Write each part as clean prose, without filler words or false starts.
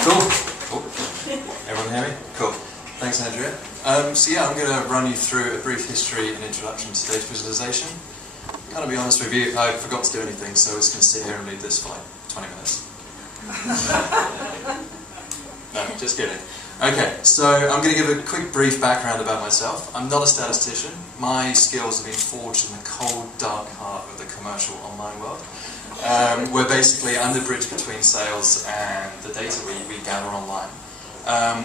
Cool. Oh, everyone hear me? Cool. Thanks, Andrea. So yeah, I'm going to run you through a brief history and introduction to data visualization. Kind of be honest with you, I forgot to do anything, so I was going to sit here and read this for like 20 minutes. No, just kidding. Okay, so I'm going to give a quick brief background about myself. I'm not a statistician. My skills have been forged in the cold, dark heart of the commercial online world. We're basically under the bridge between sales and the data we gather online.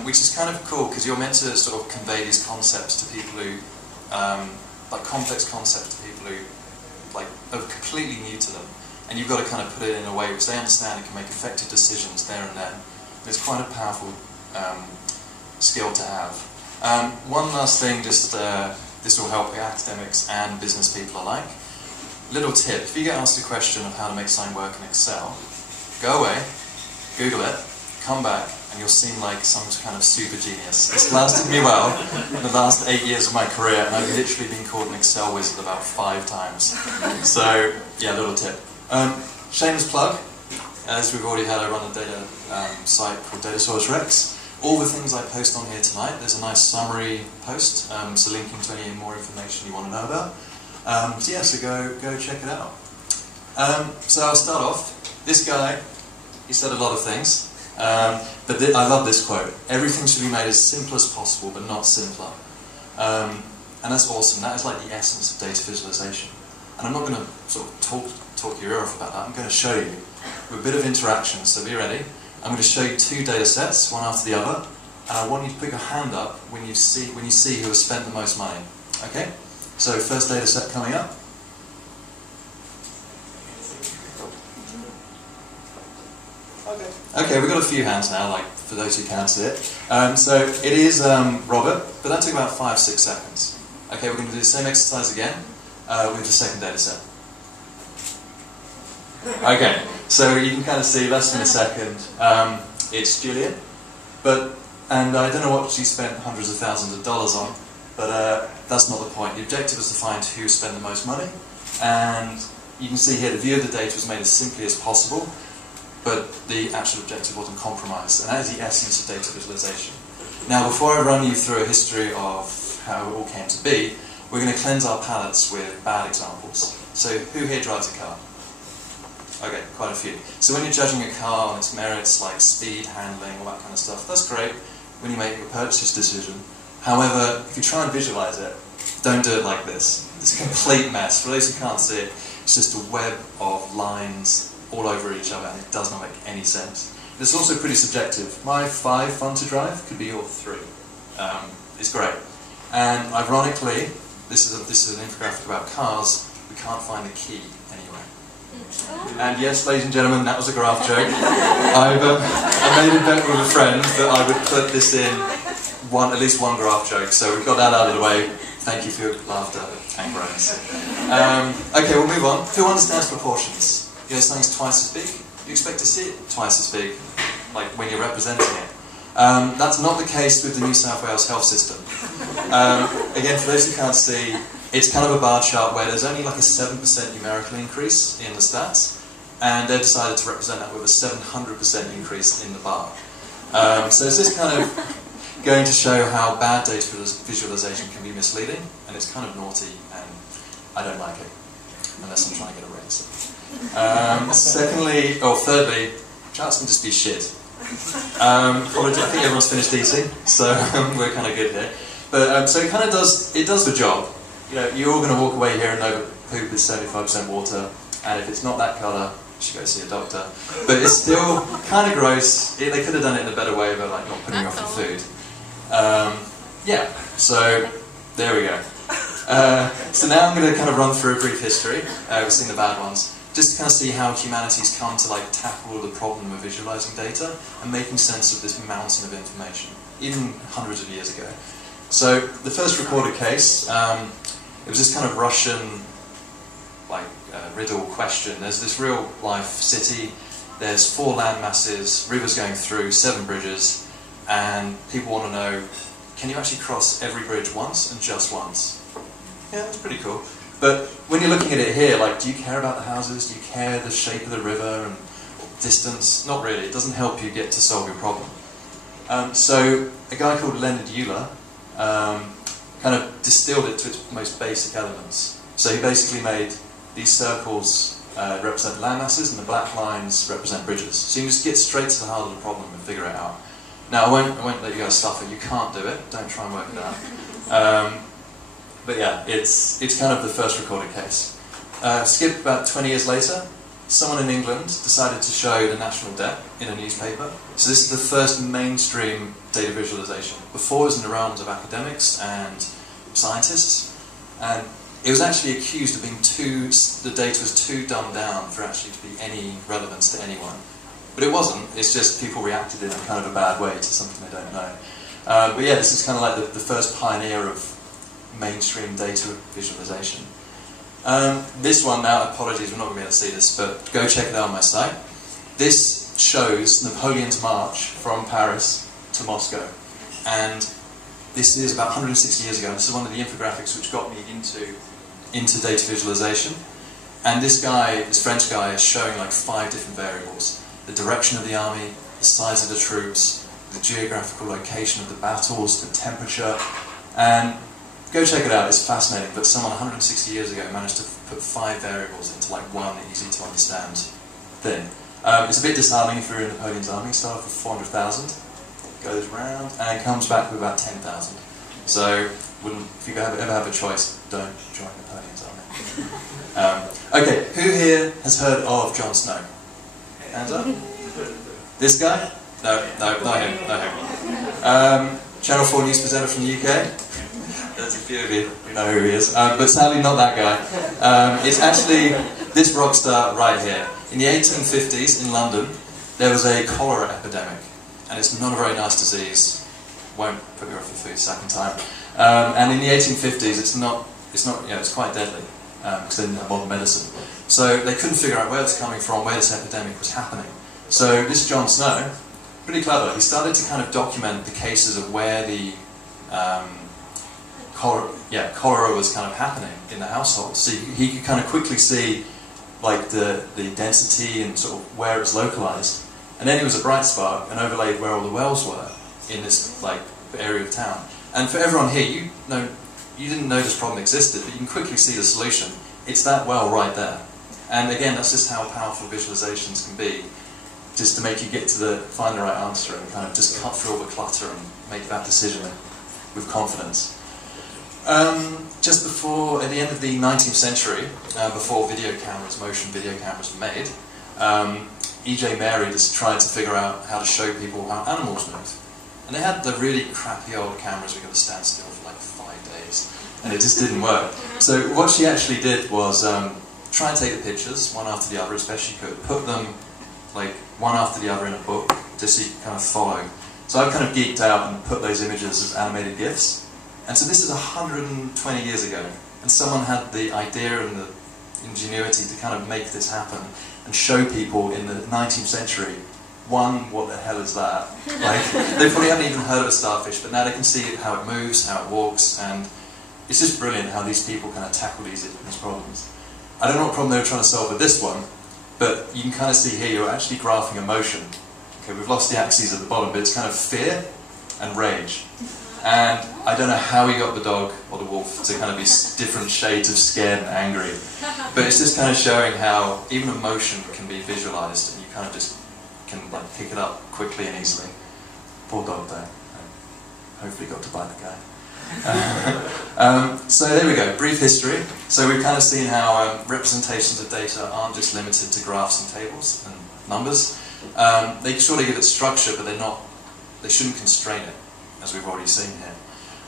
Which is kind of cool because you're meant to sort of convey these concepts to people who, like complex concepts to people who like are completely new to them. And you've got to kind of put it in a way which they understand and can make effective decisions there and then. It's quite a powerful skill to have. One last thing, just this will help academics and business people alike. Little tip, if you get asked a question of how to make something work in Excel, go away, Google it, come back, and you'll seem like some kind of super genius. It's lasted me well in the last 8 years of my career, and I've literally been called an Excel wizard about 5 times. So, yeah, little tip. Shameless plug, as we've already had, I run a data site called Data Source Rex. All the things I post on here tonight, there's a nice summary post, so linking to any more information you want to know about. So yeah, so go check it out. So I'll start off. This guy, he said a lot of things, but I love this quote. Everything should be made as simple as possible, but not simpler. And that's awesome. That is like the essence of data visualization. And I'm not going to sort of talk your ear off about that. I'm going to show you with a bit of interaction, so be ready. I'm going to show you 2 data sets, one after the other, and I want you to put your hand up when you see who has spent the most money. Okay? So first data set coming up. Okay, we've got a few hands now, like for those who can't see it. So it is Robert, but that took about 5-6 seconds. Okay, we're going to do the same exercise again with the second data set. Okay, so you can kind of see less than a second. It's Julian, and I don't know what she spent hundreds of thousands of dollars on, but that's not the point. The objective was to find who spent the most money, and you can see here the view of the data was made as simply as possible, but the actual objective wasn't compromised, and that is the essence of data visualization. Now, before I run you through a history of how it all came to be, we're going to cleanse our palates with bad examples. So, who here drives a car? Okay, quite a few. So when you're judging a car on its merits, like speed, handling, all that kind of stuff, that's great when you make your purchase decision. However, if you try and visualize it, don't do it like this. It's a complete mess. For those who can't see it, it's just a web of lines all over each other, and it does not make any sense. It's also pretty subjective. My 5 fun to drive could be your 3. It's great. And ironically, this is an infographic about cars. We can't find the key anywhere. And yes, ladies and gentlemen, that was a graph joke. I made a bet with a friend that I would put this in at least one graph joke, so we've got that out of the way. Thank you for your laughter and groans. Okay, we'll move on. Who understands proportions? You know, something's twice as big, you expect to see it twice as big, like when you're representing it. That's not the case with the New South Wales health system. Again, for those who can't see, it's kind of a bar chart where there's only like a 7% numerical increase in the stats, and they've decided to represent that with a 700% increase in the bar. So it's just kind of going to show how bad data visualization can be misleading, and it's kind of naughty, and I don't like it, unless I'm trying to get a raise. Thirdly, charts can just be shit. I think everyone's finished eating, so we're kind of good here. But so it kind of does the job. You know, you're all going to walk away here and know that poop is 75% water, and if it's not that colour, you should go see a doctor. But it's still kind of gross. They could have done it in a better way, but like not putting you off your food. Yeah, so there we go. So now I'm going to kind of run through a brief history. We've seen the bad ones. Just to kind of see how humanity's come to like tackle the problem of visualizing data and making sense of this mountain of information, even hundreds of years ago. So the first recorded case, it was this kind of Russian riddle question. There's this real life city, there's 4 land masses, rivers going through, 7 bridges, and people want to know, can you actually cross every bridge once and just once? Yeah, that's pretty cool. But when you're looking at it here, like, do you care about the houses? Do you care the shape of the river? And distance. Not really. It doesn't help you get to solve your problem. So a guy called Leonard Euler kind of distilled it to its most basic elements. So he basically made these circles represent land masses and the black lines represent bridges. So you can just get straight to the heart of the problem and figure it out. Now I won't let you guys stuff it. You can't do it. Don't try and work it out. But yeah, it's kind of the first recorded case. Skip about 20 years later, someone in England decided to show the national debt in a newspaper. So this is the first mainstream data visualization. Before it was in the realms of academics and scientists, and it was actually accused of being the data was too dumbed down for actually to be any relevance to anyone. But it wasn't, it's just people reacted in a kind of a bad way to something they don't know. But yeah, this is kind of like the first pioneer of mainstream data visualization. This one now, apologies, we're not going to be able to see this, but go check it out on my site. This shows Napoleon's march from Paris to Moscow. And this is about 160 years ago. This is one of the infographics which got me into data visualization. And this guy, this French guy, is showing like 5 different variables. The direction of the army, the size of the troops, the geographical location of the battles, the temperature, and go check it out, it's fascinating, but someone 160 years ago managed to put 5 variables into like one easy to understand thing. It's a bit disarming if you're in Napoleon's Army. Start off with 400,000, goes round, and comes back with about 10,000. So, if you ever have a choice, don't join Napoleon's Army. Okay, who here has heard of Jon Snow? Hands up? This guy? No, not him, not him. Channel 4 news presenter from the UK? There's a few of you who know who he is, but sadly not that guy. It's actually this rock star right here. In the 1850s in London, there was a cholera epidemic, and it's not a very nice disease. Won't put me off your food second time. And in the 1850s, it's quite deadly because they didn't have modern medicine. So they couldn't figure out where it's coming from, where this epidemic was happening. So this Jon Snow, pretty clever. He started to kind of document the cases of where the cholera was kind of happening in the household. So he could kind of quickly see like the density and sort of where it's localized. And then he was a bright spark and overlaid where all the wells were in this like area of town. And for everyone here, you didn't know this problem existed, but you can quickly see the solution. It's that well right there. And again, that's just how powerful visualizations can be, just to make you find the right answer and kind of just cut through all the clutter and make that decision with confidence. Just before, at the end of the 19th century, before motion video cameras were made, E.J. Mary just tried to figure out how to show people how animals move. And they had the really crappy old cameras where you got to stand still for like 5 days, and it just didn't work. So what she actually did was try and take the pictures, one after the other as best she could, put them like one after the other in a book, just so you can kind of follow. So I kind of geeked out and put those images as animated GIFs. And so this is 120 years ago, and someone had the idea and the ingenuity to kind of make this happen and show people in the 19th century, one, what the hell is that? Like, they probably haven't even heard of a starfish, but now they can see how it moves, how it walks, and it's just brilliant how these people kind of tackle these problems. I don't know what problem they were trying to solve with this one, but you can kind of see here you're actually graphing emotion. Okay, we've lost the axes at the bottom, but it's kind of fear and rage. And I don't know how he got the dog or the wolf to kind of be different shades of scared and angry. But it's just kind of showing how even emotion can be visualized, and you kind of just can like pick it up quickly and easily. Poor dog though. Hopefully got to bite the guy. So there we go, brief history. So we've kind of seen how representations of data aren't just limited to graphs and tables and numbers. They sort of give it structure, but they shouldn't constrain it, as we've already seen here.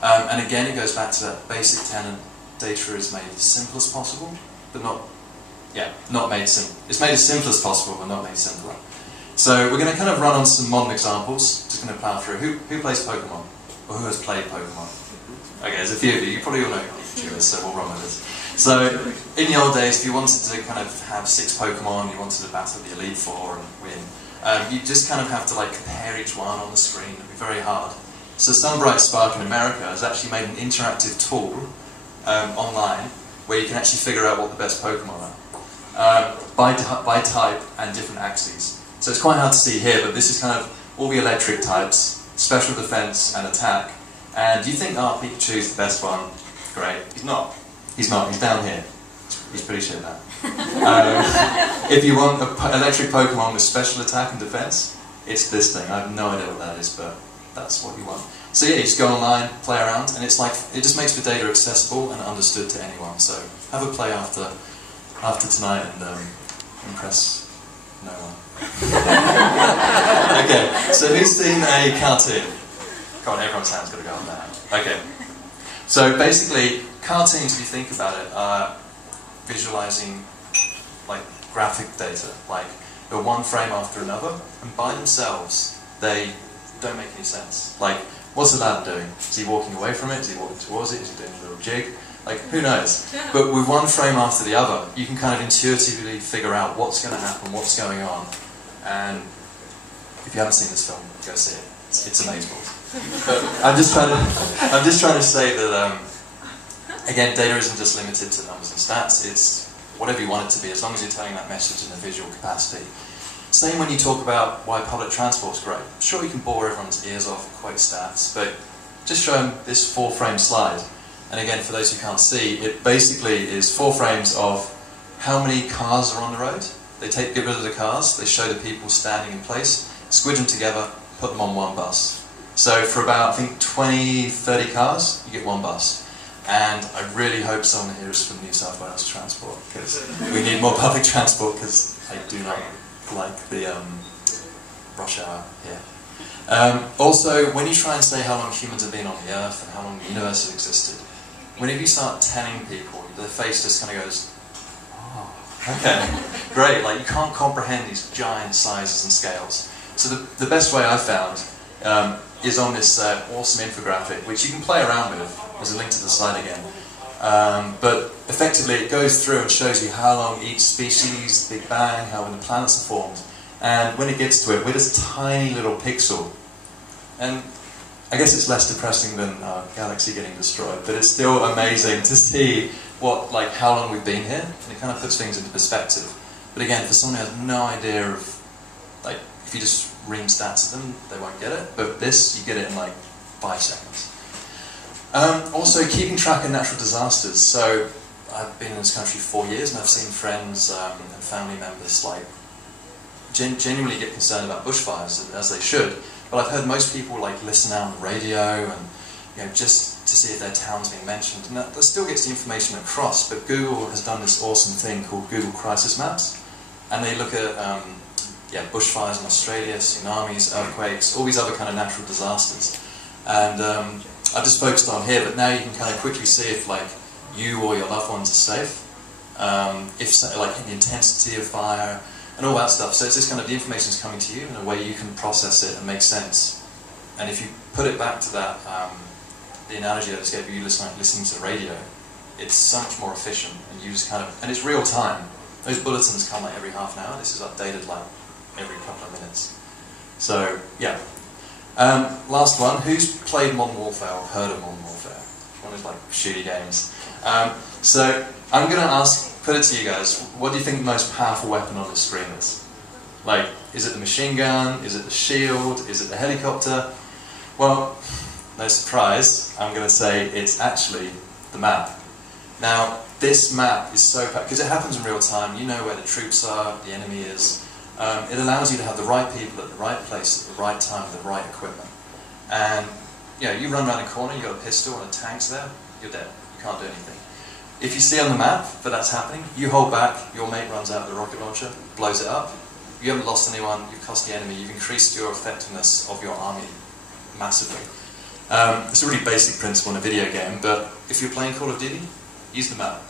And again, it goes back to that basic tenet: data is made as simple as possible, but not made simple. It's made as simple as possible, but not made simpler. So we're going to kind of run on some modern examples, just going to plow through. Who plays Pokemon? Or who has played Pokemon? Okay, there's a few of you. You probably all know Pikachu, so we'll run with this. So, in the old days, if you wanted to kind of have 6 Pokemon, you wanted to battle the Elite Four and win, you just kind of have to like compare each one on the screen. It'd be very hard. So some bright spark in America has actually made an interactive tool online where you can actually figure out what the best Pokemon are by type and different axes. So it's quite hard to see here, but this is kind of all the electric types, special defense and attack. And do you think, oh, Pikachu's the best one? Great. He's not. He's not. He's down here. He's pretty shit now. If you want an electric Pokemon with special attack and defense, it's this thing. I have no idea what that is, but that's what you want. So yeah, you just go online, play around, and it's like, it just makes the data accessible and understood to anyone. So have a play after tonight and impress no one. Okay, so who's seen a cartoon? God, everyone's hand's got to go on that. Okay. So basically, cartoons, if you think about it, are visualizing like graphic data, like they're one frame after another, and by themselves, they don't make any sense. Like, what's the lad doing? Is he walking away from it? Is he walking towards it? Is he doing a little jig? Like, who knows? But with one frame after the other, you can kind of intuitively figure out what's going to happen, what's going on, and if you haven't seen this film, go see it. It's amazing. But I'm just trying to say that again, data isn't just limited to numbers and stats. It's whatever you want it to be, as long as you're telling that message in a visual capacity. Same when you talk about why public transport's great. Sure, you can bore everyone's ears off and quote stats, but just show them this 4-frame slide. And again, for those who can't see, it basically is 4 frames of how many cars are on the road. They get rid of the cars, they show the people standing in place, squidge them together, put them on one bus. So for about, I think, 20, 30 cars, you get one bus. And I really hope someone here is from New South Wales Transport, because we need more public transport, because I do not like the rush hour here. Also, when you try and say how long humans have been on the Earth and how long the universe has existed, whenever you start telling people, their face just kind of goes, oh, okay, great, like you can't comprehend these giant sizes and scales. So the best way I've found is on this awesome infographic, which you can play around with. There's a link to the slide again. But effectively it goes through and shows you how long each species, Big Bang, how when the planets are formed. And when it gets to it, we're this tiny little pixel. And I guess it's less depressing than our galaxy getting destroyed, but it's still amazing to see how long we've been here, and it kind of puts things into perspective. But again, for someone who has no idea of, like, if you just ream stats at them, they won't get it. But this, you get it in like 5 seconds. Also, keeping track of natural disasters. So, I've been in this country 4 years, and I've seen friends and family members like genuinely get concerned about bushfires, as they should. But I've heard most people like listen out on the radio and just to see if their town's being mentioned, and that still gets the information across. But Google has done this awesome thing called Google Crisis Maps, and they look at bushfires in Australia, tsunamis, earthquakes, all these other kind of natural disasters. And I've just focused on here, but now you can kind of quickly see if like you or your loved ones are safe, if like the intensity of fire and all that stuff. So it's just kind of the information is coming to you in a way you can process it and make sense. And if you put it back to that, the analogy that I just gave you, listening to the radio, it's so much more efficient, and you just kind of, and it's real time. Those bulletins come like every half an hour. This is updated like every couple of minutes. So yeah. Last one. Who's played Modern Warfare or heard of Modern Warfare? One of like shooty games. So I'm going to put it to you guys. What do you think the most powerful weapon on the screen is? Like, is it the machine gun? Is it the shield? Is it the helicopter? Well, no surprise. I'm going to say it's actually the map. Now, this map is so powerful because it happens in real time. You know where the troops are, the enemy is. It allows you to have the right people at the right place at the right time with the right equipment. And you run around a corner, you've got a pistol and a tank's there, you're dead. You can't do anything. If you see on the map that that's happening, you hold back, your mate runs out with a rocket launcher, blows it up. You haven't lost anyone, you've cost the enemy, you've increased your effectiveness of your army massively. It's a really basic principle in a video game, but if you're playing Call of Duty, use the map.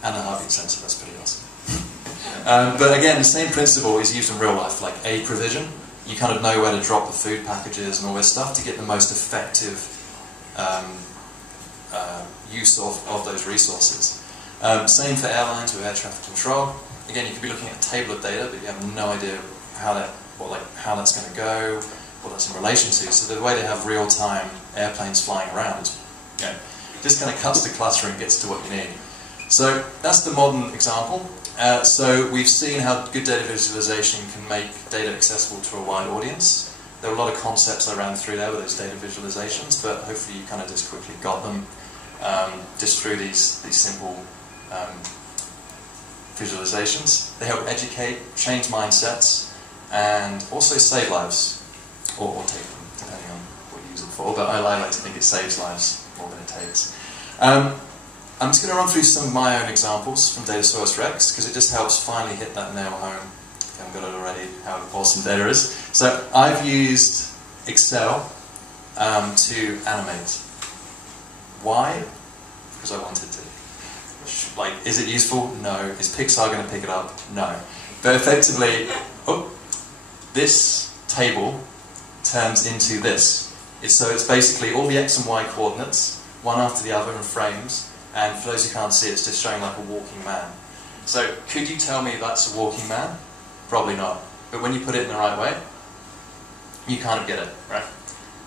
And a heartbeat sensor, that's pretty awesome. But again, the same principle is used in real life, like aid provision. You kind of know where to drop the food packages and all this stuff to get the most effective use of those resources. Same for airlines with air traffic control. Again, you could be looking at a table of data, but you have no idea how that's going to go, what that's in relation to. So the way they have real-time airplanes flying around is, just kind of cuts the cluster and gets to what you need. So that's the modern example. So we've seen how good data visualization can make data accessible to a wide audience. There were a lot of concepts I ran through there with those data visualizations, but hopefully you kind of just quickly got them just through these simple visualizations. They help educate, change mindsets, and also save lives, or take them, depending on what you use it for. But I like to think it saves lives more than it takes. I'm just going to run through some of my own examples from Data Source Rex, because it just helps finally hit that nail home, if you haven't got it already, how awesome data is. So I've used Excel to animate. Why? Because I wanted to. Like, is it useful? No. Is Pixar going to pick it up? No. But effectively, this table turns into this. So it's basically all the X and Y coordinates, one after the other in frames, and for those who can't see, it's just showing like a walking man. So could you tell me that's a walking man? Probably not. But when you put it in the right way, you kind of get it, right?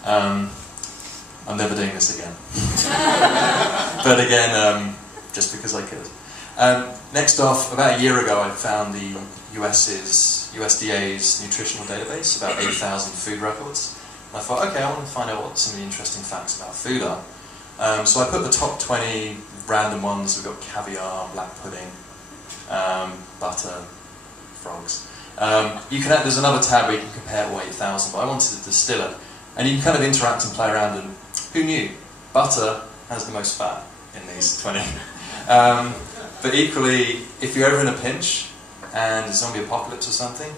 I'm never doing this again. But again, just because I could. Next off, about a year ago, I found the USDA's nutritional database, about 8,000 food records. And I thought, okay, I want to find out what some of the interesting facts about food are. So I put the top 20 random ones. We've got caviar, black pudding, butter, frogs. There's another tab where you can compare all 8,000, but I wanted to distill it. And you can kind of interact and play around, and who knew? Butter has the most fat in these 20. But equally, if you're ever in a pinch, and a zombie apocalypse or something,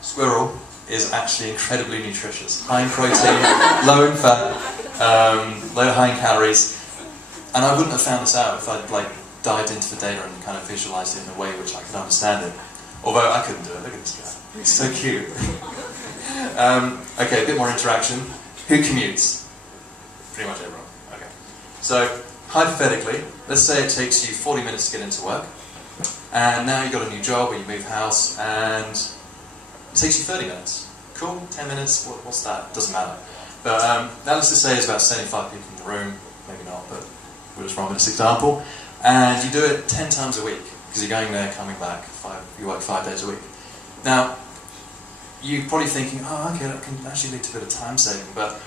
squirrel is actually incredibly nutritious. High in protein, low in fat, high in calories. And I wouldn't have found this out if I'd dived into the data and kind of visualized it in a way which I could understand it. Although I couldn't do it. Look at this guy. He's so cute. Okay, a bit more interaction. Who commutes? Pretty much everyone. Okay. So, hypothetically, let's say it takes you 40 minutes to get into work, and now you've got a new job or you move house, and it takes you 30 minutes. Cool, 10 minutes, what's that? Doesn't matter. But now let's just say there's about 75 people in the room, maybe not, but we'll just run with this example. And you do it 10 times a week, because you're going there, coming back, you work 5 days a week. Now, you're probably thinking, oh, okay, that can actually lead to a bit of time saving, but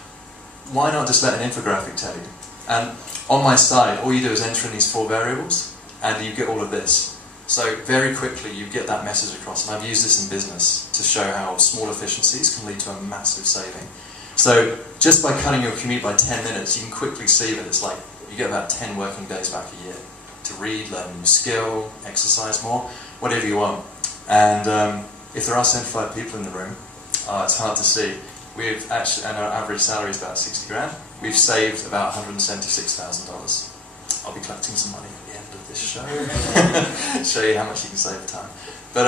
why not just let an infographic tell you? And on my side, all you do is enter in these 4 variables, and you get all of this. So very quickly, you get that message across. And I've used this in business to show how small efficiencies can lead to a massive saving. So just by cutting your commute by 10 minutes, you can quickly see that it's like you get about 10 working days back a year to read, learn a new skill, exercise more, whatever you want. And if there are 75 people in the room, it's hard to see. We've actually, and our average salary is about 60 grand. We've saved about $176,000. I'll be collecting some money at the end of this show. Show you how much you can save of time. But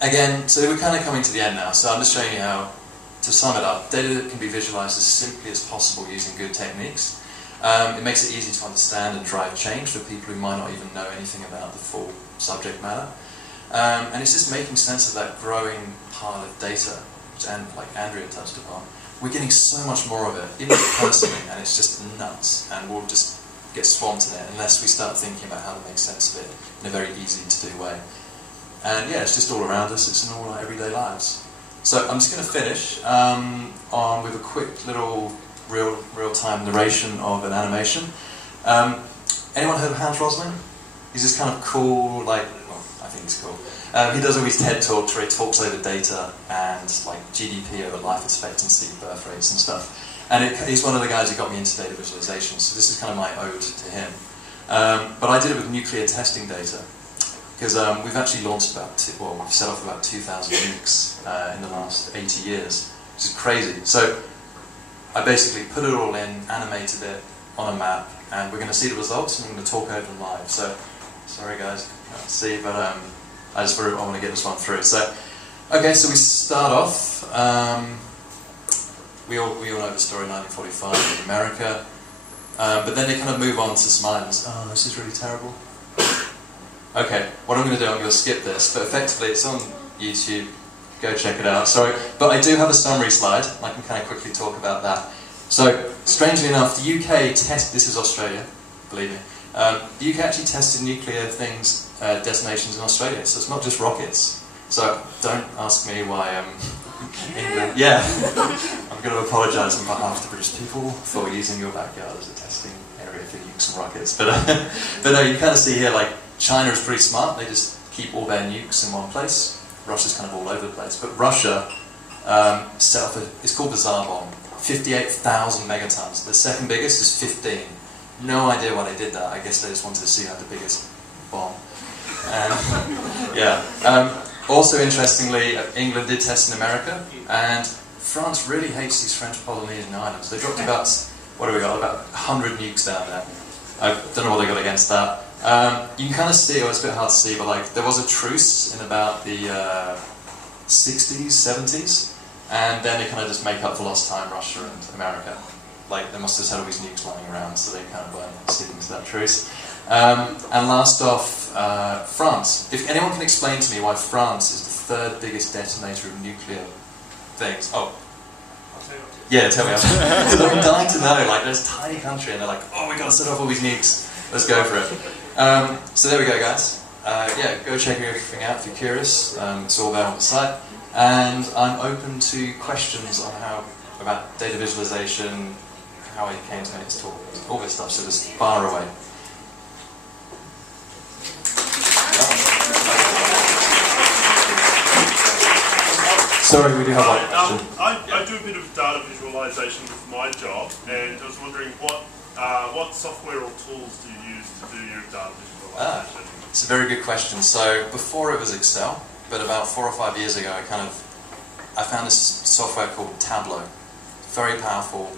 again, so we're kind of coming to the end now. So I'm just showing you how, to sum it up, data can be visualized as simply as possible using good techniques. It makes it easy to understand and drive change for people who might not even know anything about the full subject matter. And it's just making sense of that growing pile of data, which like Andrea touched upon. We're getting so much more of it, even personally, and it's just nuts. And we'll just get swamped in it unless we start thinking about how to make sense of it in a very easy-to-do way. And yeah, it's just all around us. It's in all our everyday lives. So I'm just going to finish with a quick little real-time narration of an animation. Anyone heard of Hans Roslin? He's this kind of cool, I think he's cool. He does all these TED Talks where he talks over data and GDP over life expectancy, birth rates and stuff. And he's one of the guys who got me into data visualization, so this is kind of my ode to him. But I did it with nuclear testing data, because we've actually launched we've set off about 2,000 nukes in the last 80 years, which is crazy. So I basically put it all in, animated it on a map, and we're going to see the results, and I'm going to talk over them live. So, sorry guys, you can't see, but I want to get this one through. So, okay, so we start off. We all know the story, 1945 in America, but then they kind of move on to some islands. Oh, this is really terrible. Okay, what I'm going to do, I'm going to skip this, but effectively it's on YouTube. Go check it out. Sorry, but I do have a summary slide. I can kind of quickly talk about that. So, strangely enough, the UK this is Australia, believe me. The UK actually tested nuclear things, detonations in Australia, so it's not just rockets. So don't ask me why England... Yeah, I'm going to apologise on behalf of the British people for using your backyard as a testing area for nukes and rockets. But no, you kind of see here, like, China is pretty smart. They just keep all their nukes in one place. Russia's kind of all over the place. But Russia set up it's called the Tsar bomb. 58,000 megatons. The second biggest is 15. No idea why they did that. I guess they just wanted to see who had the biggest bomb. And, yeah. Also, interestingly, England did test in America, and France really hates these French Polynesian islands. They dropped about, what do we got, about 100 nukes down there. I don't know what they got against that. You can kind of see, it's a bit hard to see, but like there was a truce in about the 60s, 70s, and then they kind of just make up for lost time, Russia and America. Like they must have had all these nukes lying around, so they kind of weren't sticking to that truce. And last off, France. If anyone can explain to me why France is the third biggest detonator of nuclear things. Oh. Yeah, tell me. Because I'm dying to know, like, there's a tiny country and they're like, oh, we've got to set off all these nukes. Let's go for it. So there we go, guys. Yeah, go check everything out if you're curious. It's all there on the site. And I'm open to questions on about data visualization, how I came to make this talk, all this stuff, so just fire away. Sorry, we do have one question. I do a bit of data visualization with my job, and I was wondering what software or tools do you use to do your data visualization? It's a very good question. So before it was Excel, but about 4 or 5 years ago, I found this software called Tableau. Very powerful.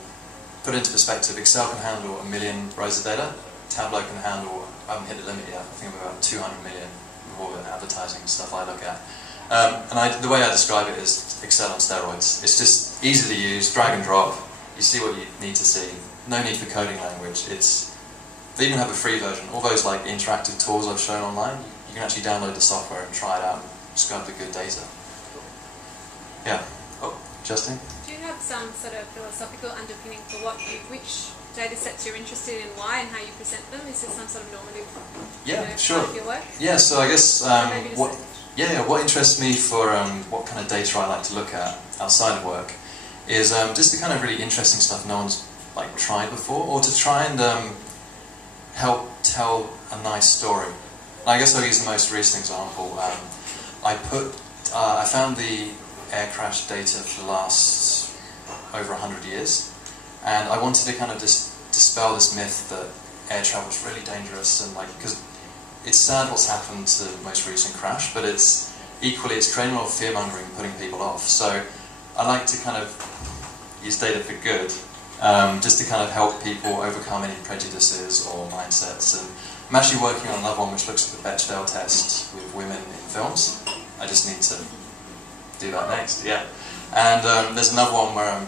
Put it into perspective, Excel can handle 1 million rows of data. Tableau can handle, I haven't hit the limit yet, I think about 200 million with all the advertising stuff I look at. And the way I describe it is Excel on steroids. It's just easy to use, drag and drop, you see what you need to see. No need for coding language. They even have a free version. All those like interactive tools I've shown online, you can actually download the software and try it out and just grab the good data. Yeah. Oh, Justin? Do you have some sort of philosophical underpinning for which data sets you're interested in, why, and how you present them? Is there some sort of normative sure. part of your work? Yeah, so I guess what interests me for what kind of data I like to look at outside of work is just the kind of really interesting stuff no one's like tried before, or to try and help tell a nice story. And I guess I'll use the most recent example. I found the air crash data for the last over 100 years, and I wanted to kind of just dispel this myth that air travel is really dangerous, and because it's sad what's happened to the most recent crash, but it's creating a lot of fear-mongering, putting people off. So I like to kind of use data for good, just to kind of help people overcome any prejudices or mindsets. And I'm actually working on another one which looks at the Bechdel test with women in films. I just need to do that next, yeah. And there's another one where I'm,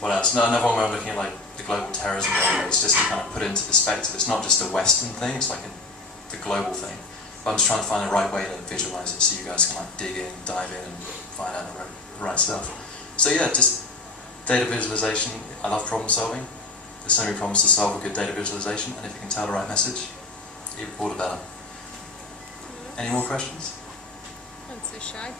what else? No, another one where I'm looking at like the global terrorism database, just to kind of put it into perspective. It's not just a Western thing, it's like the global thing. But I'm just trying to find the right way to visualize it so you guys can like dig in, dive in, and find out the right stuff. So yeah, just data visualization. I love problem solving. There's so many problems to solve with good data visualization, and if you can tell the right message, all the better. Any more questions? I'm so shy.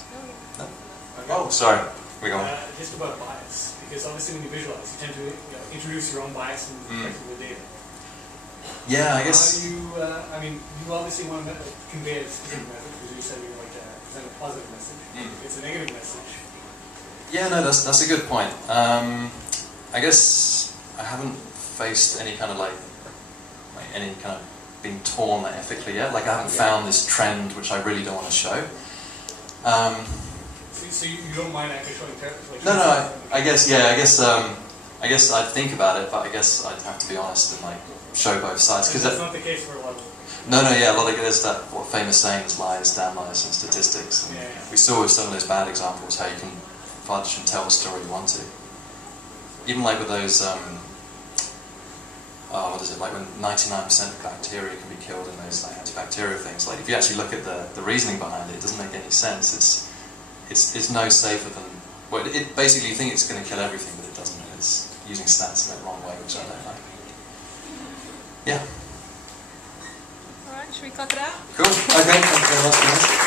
No? Okay. Oh, sorry. We're going. Just about bias, because obviously when you visualize, you tend to introduce your own bias in the data. Yeah, I guess. How do you, I mean, you obviously want to convey a specific message, because you said you like to present a positive message. It's a negative message. Yeah, no, that's a good point. I guess I haven't faced any kind of like any kind of being torn ethically yet. Like I haven't found this trend which I really don't want to show. So you don't mind actually showing like No, I guess I guess I'd think about it, but I guess I'd have to be honest and like show both sides. Because that's not the case for a lot of. Yeah, a lot of there's that famous saying is lies, damn lies, and statistics. And we saw with some of those bad examples how you can fudge and tell the story you want to. Even like with those, what is it, like when 99% of bacteria can be killed in those like antibacterial things. Like if you actually look at the reasoning behind it, it doesn't make any sense. It's no safer than, well, it basically you think it's going to kill everything, but it doesn't. It's using stats in the wrong way, which I don't like. Yeah. Alright, should we clock it out? Cool. Okay, thank you very much, guys.